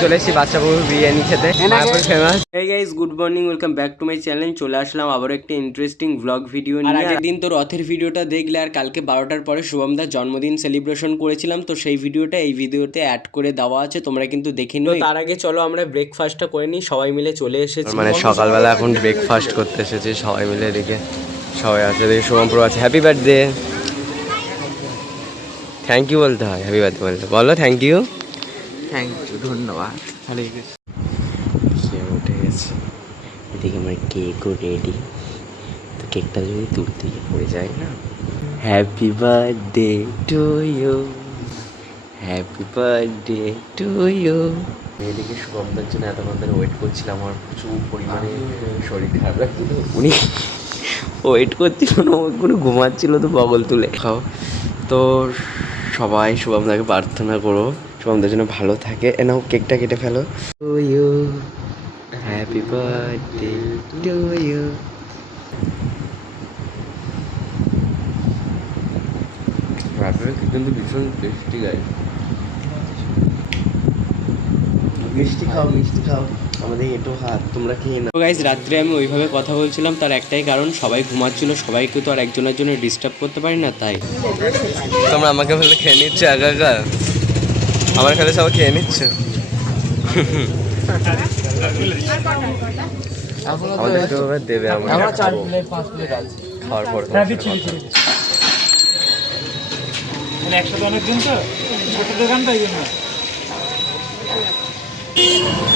চলে এসেছি বাচ্চাবাবু বিরিয়ানি খেতে, Mayapur famous. Hey guys, good morning, welcome back to my channel. চলে আসলাম আবার একটা ইন্টারেস্টিং ব্লগ ভিডিও নিয়ে। আগের দিন তো রথের ভিডিওটা দেখলে, আর কালকে 12টার পরে শুভমদার জন্মদিন সেলিব্রেশন করেছিলাম, তো সেই ভিডিওটা এই ভিডিওতে অ্যাড করে দেওয়া আছে, তোমরা কিন্তু দেখে নিও। তার আগে চলো আমরা ব্রেকফাস্টটা করে নিই, সবাই মিলে চলে এসেছি। মানে সকালবেলা এখন ব্রেকফাস্ট করতে এসেছি সবাই মিলে। এদিকে সবাই আছে, এদিকে শুভমপুর আছে। Happy birthday. থ্যাংক ইউ বলতে হয়, হ্যাপি বার্থডে বলতে বলো থ্যাংক ইউ। থ্যাংক ইউ, ধন্যবাদ। খেয়ে উঠে গেছে, এদিকে আমার কেকও রেডি। তো কেকটা যদি তুলতে গিয়ে পড়ে যায় না। Happy birthday to you, happy birthday to you. এদিকে শুভমদার জন্য এতক্ষণ ধরে ওয়েট করছিলাম, আমার প্রচুর পরিমাণে শরীর খারাপ লাগছিল। উনি ওয়েট করছিল না, কোনো ঘুমাচ্ছিল তো বগল তুলে খাও। তো সবাই শুভমদাকে প্রার্থনা করো শুভমদার জন্য ভালো থাকে। নাও কেকটা কেটে ফেলো। To you, happy birthday to you. কিন্তু ভীষণ টেস্টি গাইস। মিষ্টি খাও, মিষ্টি খাও, আমাদের এটো হাত তোমরা খেয়ে নাও। গাইস, রাত্রে আমি ওইভাবে কথা বলছিলাম, তার একটাই কারণ, সবাই ঘুমাচ্ছিল, সবাইকে তো আর একজনের জন্য ডিস্টার্ব করতে পারি না, তাই। তোমরা আমাকে বলে খেয়ে নিচ্ছ একা একা, আমার খেলে সবাই খেয়ে নিচ্ছ। আমাদেরকে দেবে, আমরা 4 প্লেট 5 প্লেট আছে খাওয়ার পর। একসাথে অনেকদিন তো ছোট দোকানটাই না।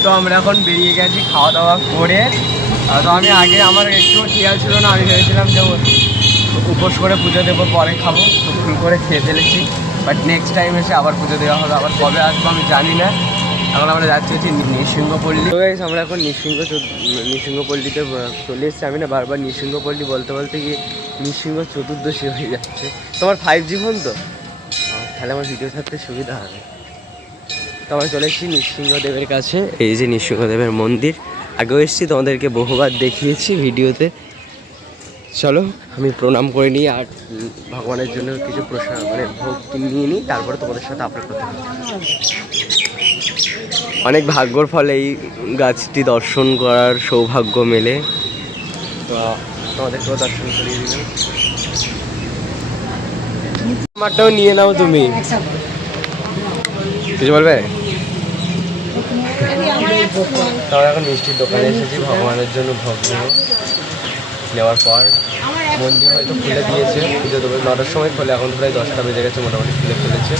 তো আমরা এখন বেরিয়ে গেছি খাওয়া দাওয়া করে। তো আমি আগে আমার একটু খেয়াল ছিল না, আমি ভেবেছিলাম যে উপোস করে পুজো দেবো পরে খাবো, তো ভুল করে খেয়ে ফেলেছি। বাট নেক্সট টাইম এসে আবার পুজো দেওয়া হবে, আবার কবে আসবো আমি জানি না। এখন আমরা যাচ্ছি হচ্ছে নৃসিংহপল্লী। আমরা এখন নৃসিংহপল্লীতে চলে এসেছি। আমি না বারবার নৃসিংহপল্লী বলতে বলতে গিয়ে নৃসিংহ চতুর্দশী হয়ে যাচ্ছে। তোমার 5G ফোন তো, তাহলে আমার ভিডিও ছাড়তে সুবিধা হবে। তো আমরা চলে এসেছি নৃসিংহদেবের কাছে। এই যে নৃসিংহদেবের মন্দির, আগেও এসেছি, তোমাদেরকে বহুবার দেখিয়েছি ভিডিওতে। চলো আমি প্রণাম করে নিই, আর ভগবানের জন্য কিছু প্রসাদ মানে ভোগ নিয়ে নিই, তারপরে তোমাদের সাথে আপলোড করতে হবে। অনেক ভাগ্যর ফলে এই গাছটি দর্শন করার সৌভাগ্য মেলে, তো তোমাদেরকেও দর্শন করিয়ে দিলাম। আমারটাও নিয়ে নাও তুমি, কিছু বলবে? তারপর এখন মিষ্টির দোকানে এসেছি, ভগবানের জন্য ভোগ নেওয়ার পর মন্দির হয়তো খুলে দিয়েছে, পুজো দেবো 9টার সময় খোলে, এখন প্রায় 10টা বেজে গেছে, মোটামুটি খুলে ফেলেছে।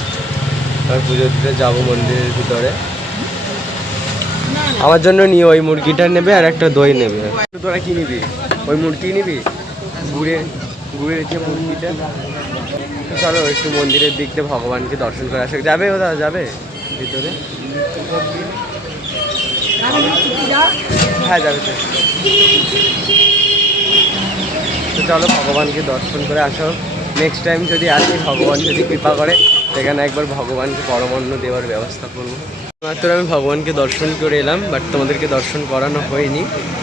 আর পুজো দিতে যাবো মন্দিরের ভিতরে। আমার জন্য নিয়ে ওই মুরগিটা নেবে আর একটা দই নেবে। তোরা কি নিবি? ওই মুরগি নিবি, গুড়ের যে মুরগিটা। চলো একটু মন্দিরের দিক দিয়ে ভগবানকে দর্শন করে আসা যাবে। ওরা যাবে ভিতরে? হ্যাঁ যাবে। তো চলো ভগবানকে দর্শন করে আসো। নেক্সট টাইম যদি আসি, ভগবান যদি কৃপা করে, সেখানে একবার ভগবানকে পরমান্ন দেওয়ার ব্যবস্থা করবো। মাত্র আমি ভগবানকে দর্শন করে এলাম, বাট তোমাদেরকে দর্শন করানো হয়নি।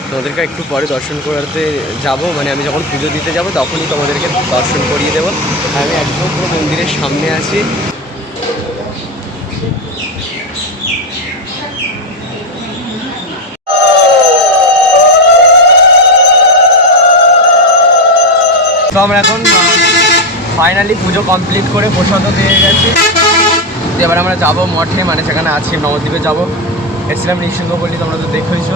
তোমাদেরকে একটু পরে দর্শন করাতে যাব, মানে আমি যখন পুজো দিতে যাব তখনই তোমাদেরকে দর্শন করিয়ে দেবো। আমি একদম পুরো মন্দিরের সামনে আছি। তো আমরা এখন ফাইনালি পুজো কমপ্লিট করে প্রসাদও পেয়ে গেছি। এবার আমরা যাবো মঠে, মানে সেখানে আছি নবদ্বীপে যাবো। এসেছিলাম নৃসিংহপল্লী, তোমরা তো দেখেছো,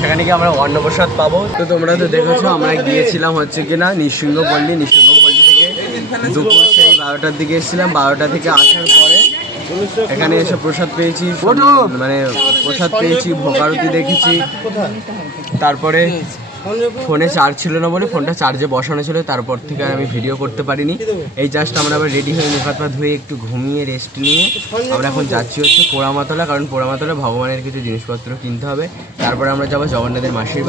সেখানে গিয়ে আমরা অন্নপ্রসাদ পাবো। তো তোমরা তো দেখেছো আমরা গিয়েছিলাম হচ্ছে কি না নৃসিংহপল্লী থেকে দুপুর সেই 12টার দিকে এসেছিলাম। 12টা থেকে আসার পরে এখানে এসে প্রসাদ পেয়েছি, মানে প্রসাদ পেয়েছি, ভোগ আরতি দেখেছি। তারপরে ফোনে চার্জ ছিল না বলে ফোনটা চার্জে বসানো ছিল, তারপর থেকে আমি ভিডিও করতে পারিনি। এই জাস্ট আমরা আবার রেডি হয়ে মুখ হাত পা ধুয়ে একটু ঘুমিয়ে রেস্ট নিয়ে আমরা এখন যাচ্ছি হচ্ছে পোড়ামাতলা, কারণ পোড়ামাতলা ভগবানের কিছু জিনিসপত্র কিনতে হবে। তারপরে আমরা যাবো জগন্নাথের মাসির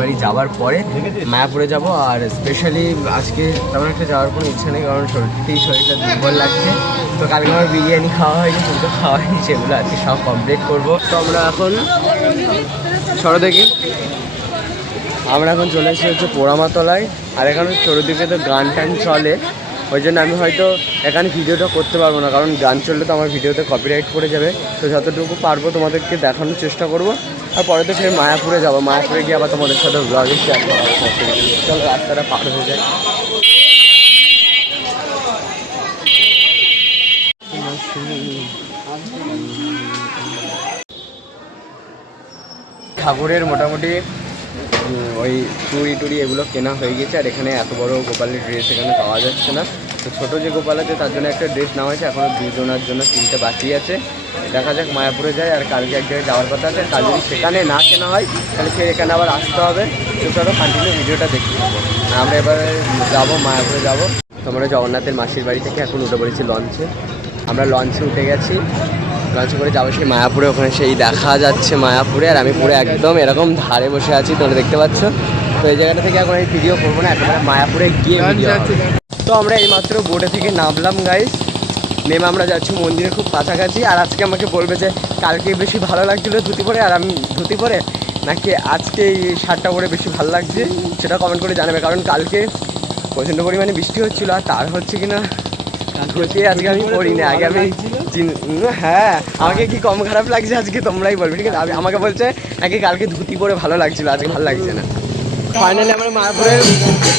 বাড়ি যাওয়ার পরে মায়াপুরে যাব। আর স্পেশালি আজকে তেমন একটা যাওয়ার কোনো ইচ্ছা নেই, কারণ শরীরটা দুর্বল লাগছে। তো কালকে আমার বিরিয়ানি খাওয়া হয়নি, কিন্তু খাওয়া হয়নি, সেগুলো আজকে সব কমপ্লিট করবো। তো আমরা এখন আমরা এখন চলে এসেছি হচ্ছে পোড়ামাতলায়। আর এখানে চারিদিকে তো গান টান চলে, ওই জন্য আমি হয়তো এখানে ভিডিওটা করতে পারবো না, কারণ গান চললে তো আমার ভিডিওতে কপিরাইট করে যাবে। তো যতটুকু পারবো তোমাদেরকে দেখানোর চেষ্টা করব। আর পরে তো ফের মায়াপুরে যাবো, মায়াপুরে গিয়ে আবার তোমাদের সাথে ব্লগে শেয়ার করা হবে। চলো রাস্তাটা পার হয়ে যায়। ঠাকুরের মোটামুটি ওই চুড়ি এগুলো কেনা হয়ে গেছে। আর এখানে এত বড় গোপালের ড্রেস এখানে পাওয়া যাচ্ছে না। তো ছোটো যে গোপাল আছে তার জন্য একটা ড্রেস নেওয়া হয়েছে, এখনও দুজনের জন্য 3টে বাকি আছে। দেখা যাক মায়াপুরে যায়। আর কালকে এক জায়গায় যাওয়ার কথা আছে, কাল যদি সেখানে না কেনা হয় তাহলে ফের এখানে আবার আসতে হবে। তো চলো কন্টিনিউ ভিডিওটা দেখতে পাবো। আমরা এবারে যাবো মায়াপুরে যাবো। তোমরা জগন্নাথের মাসির বাড়ি থেকে এখন উঠে পড়েছি লঞ্চে। আমরা লঞ্চে উঠে গেছি, লঞ্চে করে যাবো সেই মায়াপুরে। ওখানে সেই দেখা যাচ্ছে মায়াপুরে, আর আমি পুরো একদম এরকম ধারে বসে আছি, তোমরা দেখতে পাচ্ছ। তো এই জায়গাটা থেকে এখন আমি ভিডিও করবো না, একেবারে মায়াপুরে গিয়ে ভিডিও হবে। তো আমরা এইমাত্র বোটে থেকে নামলাম গাইস, নেমে আমরা যাচ্ছি মন্দিরের খুব কাছাকাছি। আর আজকে আমাকে বলবে যে কালকে বেশি ভালো লাগছিলো ধুতি পরে, আর আমি ধুতি পরে, নাকি আজকে এই শার্টটা পরে বেশি ভালো লাগছে সেটা কমেন্ট করে জানাবে। কারণ কালকে প্রচণ্ড পরিমাণে বৃষ্টি হচ্ছিলো, আর তার হচ্ছে কিনা ধুতি আজকে আমি পরিনি। আগে আমি হ্যাঁ, আমাকে কি কম খারাপ লাগছে আজকে তোমরাই বলবে, ঠিক আছে? আমাকে বলছে নাকি কালকে ধুতি পরে ভালো লাগছিল, আজকে ভালো লাগছে না। ফাইনালি আমরা মায়াপুরে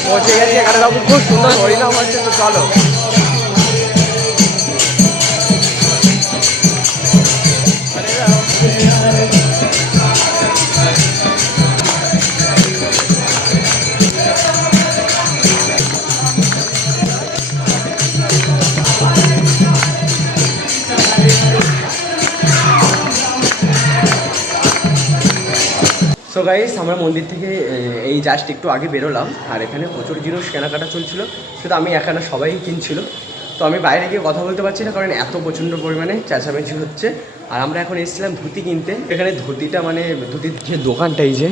পৌঁছে গেছি। এখানে খুব সুন্দর হরিনাম হচ্ছে। তো চলো সো গাইস, আমরা মন্দির থেকে এই জাস্ট একটু আগে বেরোলাম। আর এখানে প্রচুর জিনিস কেনাকাটা চলছিল, শুধু আমি এখানে সবাই কিনছিল। তো আমি বাইরে গিয়ে কথা বলতে পারছি না, কারণ এত প্রচণ্ড পরিমাণে চেঁচামেচি হচ্ছে। আর আমরা এখন এসেছিলাম ধুতি কিনতে। এখানে ধুতিটা মানে ধুতির যে দোকানটা, এই যে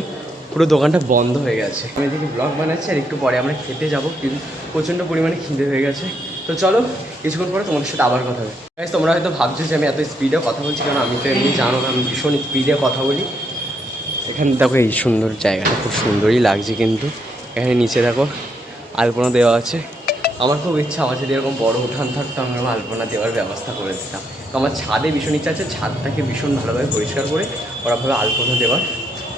পুরো দোকানটা বন্ধ হয়ে গেছে। আমি এদিকে ব্লগ বানাচ্ছি, আর একটু পরে আমরা খেতে যাবো, কিন্তু প্রচণ্ড পরিমাণে খিদে হয়ে গেছে। তো চলো কিছুক্ষণ পরে তোমাদের সাথে আবার কথা হবে। গাইস, তোমরা হয়তো ভাবছো যে আমি এত স্পিডে কথা বলছি, কারণ আমি তো এমনি জানো না, আমি ভীষণ স্পিডে কথা বলি। এখানে দেখো এই সুন্দর জায়গাটা, খুব সুন্দরই লাগছে। কিন্তু এখানে নিচে দেখো আলপনা দেওয়া আছে। আমার খুব ইচ্ছা আমার যদি এরকম বড় উঠান থাকতো, আমরা আলপনা দেওয়ার ব্যবস্থা করে দিতাম। তো আমার ছাদে ভীষণ ইচ্ছা আছে, ছাদটাকে ভীষণ ভালোভাবে পরিষ্কার করে ওরকমভাবে আলপনা দেওয়ার।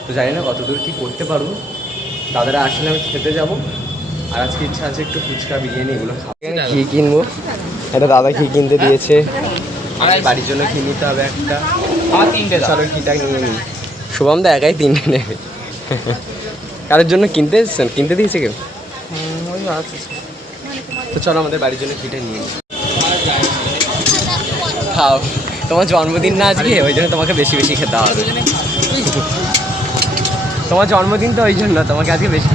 তো জানি না কতদূর কী করতে পারবো। দাদারা আসলে আমি খেতে যাবো। আর আজকে ইচ্ছা আছে একটু ফুচকা বিরিয়ানি এগুলো খাবো। ঘি কিনবো, এটা দাদা ঘি কিনতে দিয়েছে। আমার বাড়ির জন্য ঘি নিতে হবে একটা, আমার 3টে। চলো ঘিটা নিয়ে নিই। শুভম দা একাই 3টে নেবে। কারোর জন্য কিনতে এসছেন? কিনতে দিয়েছে কেউ? তো চলো আমাদের বাড়ির জন্য ঘিটা নিয়ে নিই। খাও, তোমার জন্মদিন না আজকে, ওই জন্য তোমাকে বেশি বেশি খেতে হবে। তোমার জন্মদিন তো ওই জন্য তোমাকে আজকে বেশি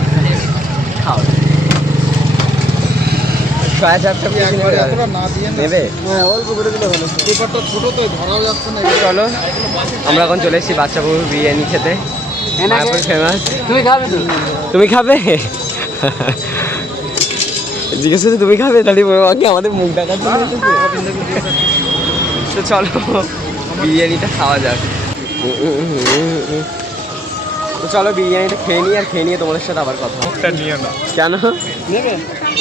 খাও। নেবে? চলো আমরা এখন চলে এসেছি বাচ্চাবাবু বিরিয়ানি খেতে, ফেমাস। তুমি খাবে? তুমি খাবে? জিজ্ঞেস করছি তুমি খাবে, তাহলে আমাদের মুখ দেখার জন্য। তো চলো বিরিয়ানিটা খাওয়া যাক। তো চলো বিরিয়ানিটা খেয়ে নিই, আর খেয়ে নিয়ে তোমাদের সাথে আবার কথা। কেন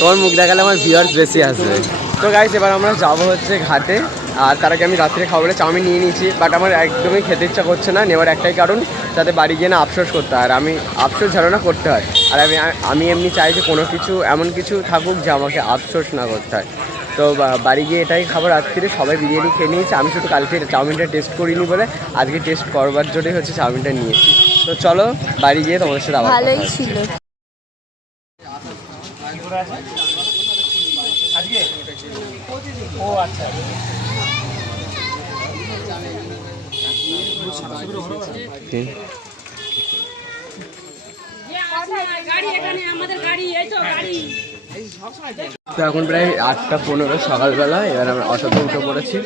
তোমার মুখ দেখালে আমার ভিউয়ার্স বেশি আসবে। তো গাইস, এবার আমরা যাবো হচ্ছে ঘাটে। আর তার আগে আমি রাত্রে খাবো বলে চাউমিন নিয়ে নিয়েছি, বাট আমার একদমই খেতে ইচ্ছা করছে না। নেওয়ার একটাই কারণ, যাতে বাড়ি গিয়ে না আফসোস করতে হয়। আর আমি আফসোস যেন না করতে হয়। আর আমি এমনি চাই যে কোনো কিছু এমন কিছু থাকুক যে আমাকে আফসোস না করতে হয়। তো বাড়ি গিয়ে এটাই খাবার। রাত্রিরে সবাই বিরিয়ানি খেয়ে নিয়েছে, আমি শুধু কালকে চাউমিনটা টেস্ট করিনি বলে আজকে টেস্ট করবার জন্যই হচ্ছে চাউমিনটা নিয়েছি। তো চলো বাড়ি গিয়ে তোমাদের সাথে আবার ভালোই ছিল। তো এখন প্রায় 8:15 সকালবেলা। এবার আমরা অটোতে উঠে পড়েছি।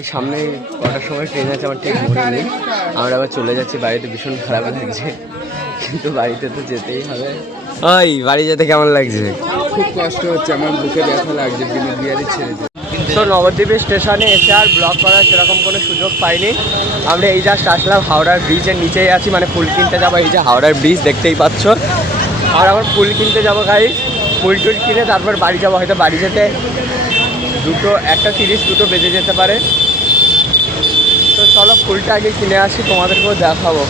এই সামনে কটার সময় ট্রেন আছে আমার ঠিক মনে নেই। আমরা আবার চলে যাচ্ছি বাড়িতে, ভীষণ খারাপ লাগছে, কিন্তু বাড়িতে তো যেতেই হবে। ওই বাড়ি যেতে কেমন লাগছে? খুব কষ্ট হচ্ছে, আমার বুকে ব্যথা লাগছে বিরিয়ানি ছেড়ে। তো নবদ্বীপের স্টেশনে এসে আর ব্লগ করার সেরকম কোনো সুযোগ পাইনি। আমরা এই জাস্ট আসলাম হাওড়ার ব্রিজের নিচেই আছি, মানে ফুল কিনতে যাবো। এই যে হাওড়ার ব্রিজ দেখতেই পাচ্ছ। আর আমার ফুল কিনতে যাবো গাইস। ফুল টুল কিনে তারপর বাড়ি যাবো, হয়তো বাড়ি যেতে 1:30 2 বেজে যেতে পারে। তো চলো ফুলটা আগে কিনে আসি, তোমাদেরকেও দেখাবো।